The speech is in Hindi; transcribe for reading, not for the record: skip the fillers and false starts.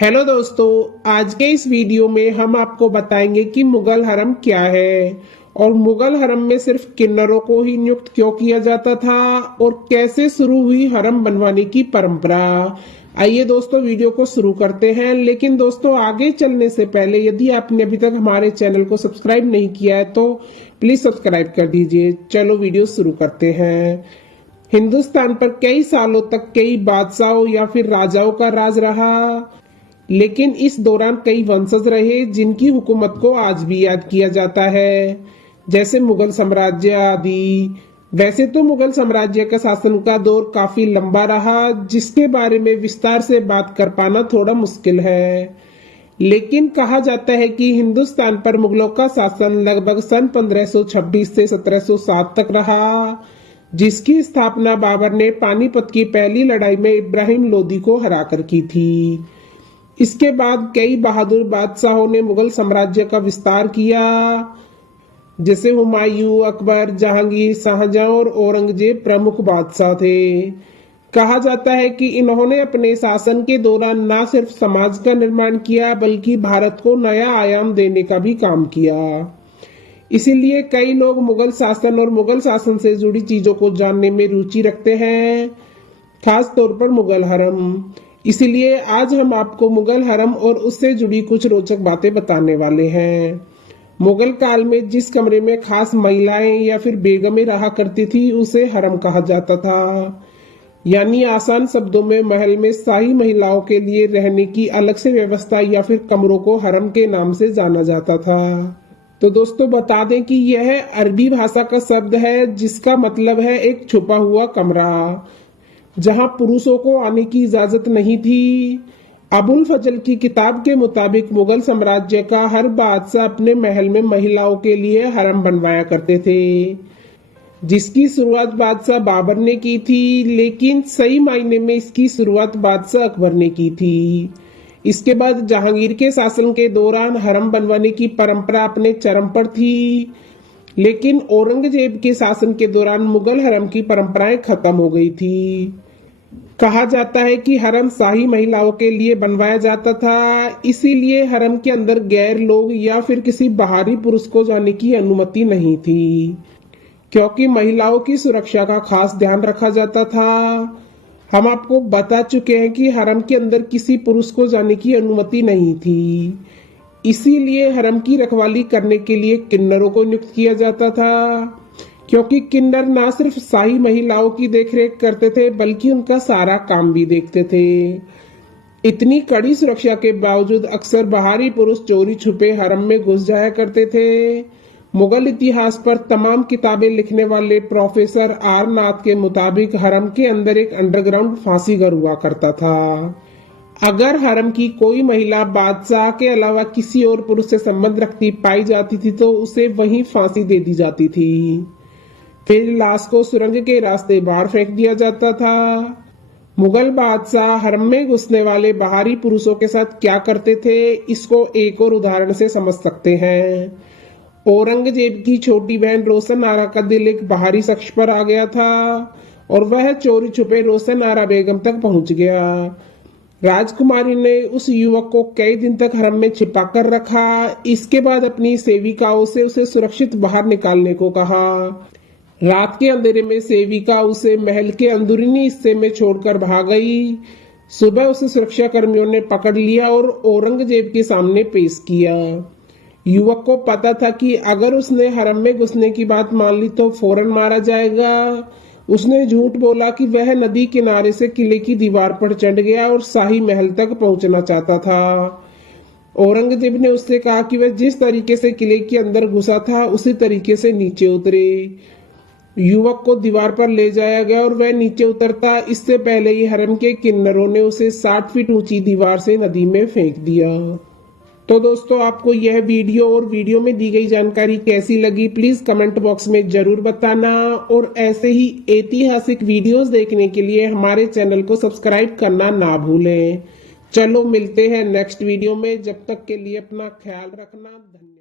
हेलो दोस्तों, आज के इस वीडियो में हम आपको बताएंगे कि मुगल हरम क्या है और मुगल हरम में सिर्फ किन्नरों को ही नियुक्त क्यों किया जाता था और कैसे शुरू हुई हरम बनवाने की परंपरा। आइए दोस्तों वीडियो को शुरू करते हैं। लेकिन दोस्तों आगे चलने से पहले यदि आपने अभी तक हमारे चैनल को सब्सक्राइब नहीं किया है तो प्लीज सब्सक्राइब कर दीजिए। चलो वीडियो शुरू करते हैं। हिंदुस्तान पर कई सालों तक कई बादशाहों या फिर राजाओं का राज रहा, लेकिन इस दौरान कई वंशज रहे जिनकी हुकूमत को आज भी याद किया जाता है, जैसे मुगल साम्राज्य आदि। वैसे तो मुगल साम्राज्य का शासन का दौर काफी लंबा रहा, जिसके बारे में विस्तार से बात कर पाना थोड़ा मुश्किल है। लेकिन कहा जाता है कि हिंदुस्तान पर मुगलों का शासन लगभग सन 1526 से 1707 तक रहा, जिसकी स्थापना बाबर ने पानीपत की पहली लड़ाई में इब्राहिम लोदी को हराकर की थी। इसके बाद कई बहादुर बादशाहों ने मुगल साम्राज्य का विस्तार किया, जैसे हुमायूं, अकबर, जहांगीर, शाहजहां और औरंगजेब प्रमुख बादशाह थे। कहा जाता है कि इन्होंने अपने शासन के दौरान न सिर्फ समाज का निर्माण किया बल्कि भारत को नया आयाम देने का भी काम किया। इसीलिए कई लोग मुगल शासन और मुगल शासन से जुड़ी चीजों को जानने में रुचि रखते हैं, खास तौर पर मुगल हरम। इसलिए आज हम आपको मुगल हरम और उससे जुड़ी कुछ रोचक बातें बताने वाले हैं। मुगल काल में जिस कमरे में खास महिलाएं या फिर बेगमें रहा करती थी उसे हरम कहा जाता था, यानी आसान शब्दों में महल में शाही महिलाओं के लिए रहने की अलग से व्यवस्था या फिर कमरों को हरम के नाम से जाना जाता था। तो दोस्तों बता दें कि यह अरबी भाषा का शब्द है जिसका मतलब है एक छुपा हुआ कमरा, जहां पुरुषों को आने की इजाजत नहीं थी। अबुल फजल की किताब के मुताबिक मुगल साम्राज्य का हर बादशाह अपने महल में महिलाओं के लिए हरम बनवाया करते थे, जिसकी शुरुआत बादशाह बाबर ने की थी, लेकिन सही मायने में इसकी शुरुआत बादशाह अकबर ने की थी। इसके बाद जहांगीर के शासन के दौरान हरम बनवाने की परंपरा अपने चरम पर थी, लेकिन औरंगजेब के शासन के दौरान मुगल हरम की परंपराएं खत्म हो गई थी। कहा जाता है कि हरम शाही महिलाओं के लिए बनवाया जाता था, इसीलिए हरम के अंदर गैर लोग या फिर किसी बाहरी पुरुष को जाने की अनुमति नहीं थी, क्योंकि महिलाओं की सुरक्षा का खास ध्यान रखा जाता था। हम आपको बता चुके हैं कि हरम के अंदर किसी पुरुष को जाने की अनुमति नहीं थी, इसीलिए हरम की रखवाली करने के लिए किन्नरों को नियुक्त किया जाता था, क्योंकि किन्नर न सिर्फ शाही महिलाओं की देखरेख करते थे बल्कि उनका सारा काम भी देखते थे। इतनी कड़ी सुरक्षा के बावजूद अक्सर बाहरी पुरुष चोरी छुपे हरम में घुस जाया करते थे। मुगल इतिहास पर तमाम किताबें लिखने वाले प्रोफेसर आर नाथ के मुताबिक हरम के अंदर एक अंडरग्राउंड फांसी घर हुआ करता था। अगर हरम की कोई महिला बादशाह के अलावा किसी और पुरुष से संबंध रखती पाई जाती थी तो उसे वहीं फांसी दे दी जाती थी। फिर लाश को सुरंग के रास्ते बाहर फेंक दिया जाता था। मुगल बादशाह हरम में घुसने वाले बाहरी पुरुषों के साथ क्या करते थे, इसको एक और उदाहरण से समझ सकते हैं। औरंगजेब की छोटी बहन रोशन आरा का दिल एक बाहरी शख्स पर आ गया था और वह चोरी छुपे रोशन आरा बेगम तक पहुंच गया। राजकुमारी ने उस युवक को कई दिन तक हरम में छिपा कर रखा। इसके बाद अपनी सेविकाओं से उसे सुरक्षित बाहर निकालने को कहा। रात के अंधेरे में सेविका उसे महल के अंदरूनी हिस्से में छोड़कर भाग गई। सुबह उसे सुरक्षा कर्मियों ने पकड़ लिया और औरंगजेब के सामने पेश किया। युवक को पता था कि अगर उसने हरम में घुसने की बात मान ली तो फौरन मारा जाएगा। उसने झूठ बोला कि वह नदी किनारे से किले की दीवार पर चढ़ गया और शाही महल तक पहुंचना चाहता था। औरंगजेब ने उससे कहा कि वह जिस तरीके से किले के अंदर घुसा था उसी तरीके से नीचे उतरे। युवक को दीवार पर ले जाया गया और वह नीचे उतरता इससे पहले ही हरम के किन्नरों ने उसे 60 फीट ऊंची दीवार से नदी में फेंक दिया। तो दोस्तों आपको यह वीडियो और वीडियो में दी गई जानकारी कैसी लगी प्लीज कमेंट बॉक्स में जरूर बताना, और ऐसे ही ऐतिहासिक वीडियोस देखने के लिए हमारे चैनल को सब्सक्राइब करना ना भूलें। चलो मिलते हैं नेक्स्ट वीडियो में, जब तक के लिए अपना ख्याल रखना। धन्यवाद।